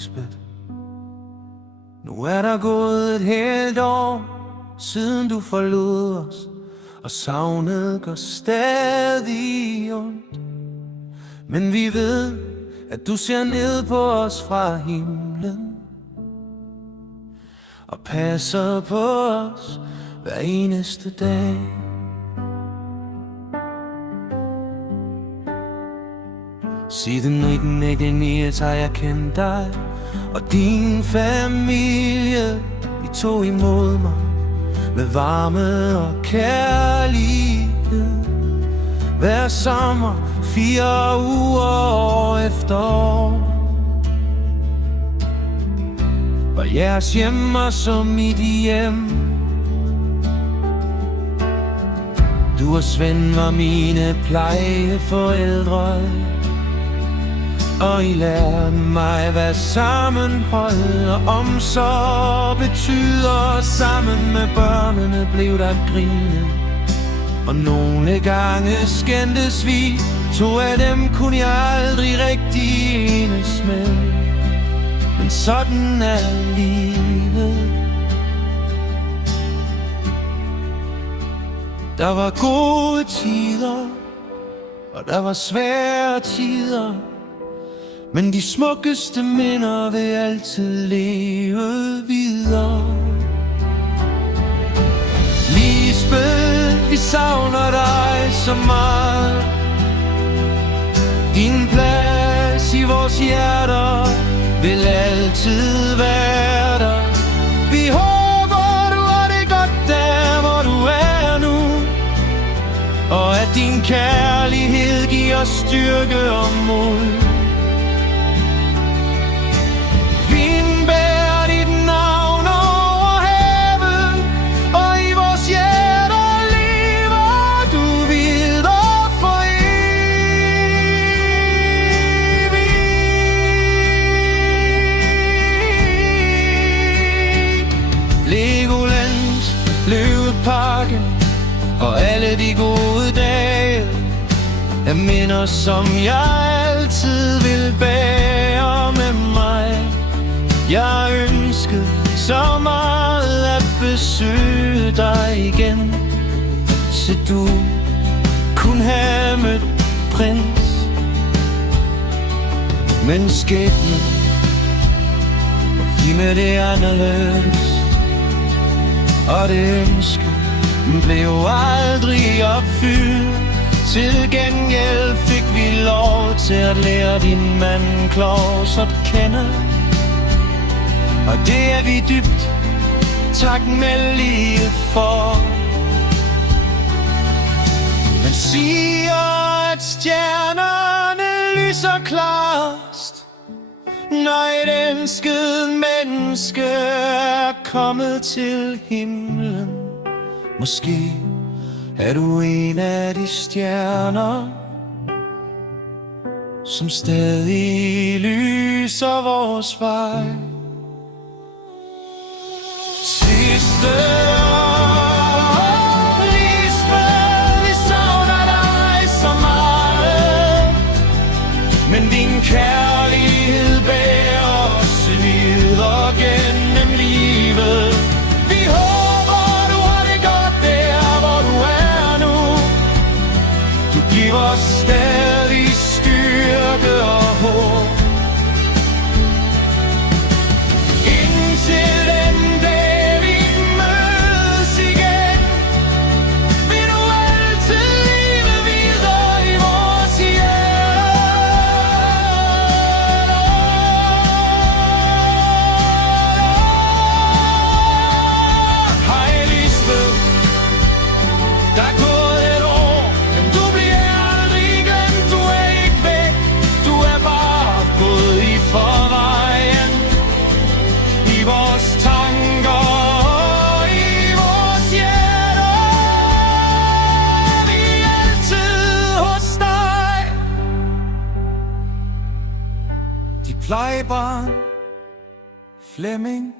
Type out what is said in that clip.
Lisbeth. Nu er der gået et helt år, siden du forlod os, og savnet går stadig ondt. Men vi ved, at du ser ned på os fra himlen og passer på os hver eneste dag. Siden 1989 har jeg kendt dig og din familie. I tog imod mig med varme og kærlighed. Hver sommer, 4 uger år efter år, var jeres hjem og så mit hjem. Du og Svend var mine plejeforældre, og I lærte mig, hvad sammenhold og omsorg betyder. Sammen med børnene blev der grinet, og nogle gange skændtes vi. 2 af dem kunne jeg aldrig rigtig enes med, men sådan er livet. Der var gode tider, og der var svære tider, men de smukkeste minder vil altid leve videre. Lisbeth, vi savner dig så meget. Din plads i vores hjerter vil altid være der. Vi håber, du har det godt der, hvor du er nu, og at din kærlighed giver styrke og mod. Parken og alle de gode dage er minder, som jeg altid vil bære med mig. Jeg ønskede så meget at besøge dig igen, så du kunne have mødt prins. Men skæbnen var med det anderledes, og det ønske blev aldrig opfyldt. Til gengæld fik vi lov til at lære din mand Claus at kende, og det er vi dybt taknemmelige for. Man siger, at stjernerne lyser klarest, når et ønsket menneske er kommet til himlen. Måske er du en af de stjerner, som stadig lyser vores vej. Sidste år, Lisbeth, vi savner dig så meget, men din kærlighed bærer os videre gennem livet. Vi håber, du har det godt der, hvor du er nu. Du giver os stadig styrke og håb. Indtil den dag vi mødes igen, vil du altid leve videre i vores Der er gået et år, men du bliver aldrig glemt. Du er ikke væk, du er bare gået i forvejen. I vores tanker og i vores hjerter er vi altid hos dig. Dit plejebarn, Flemming.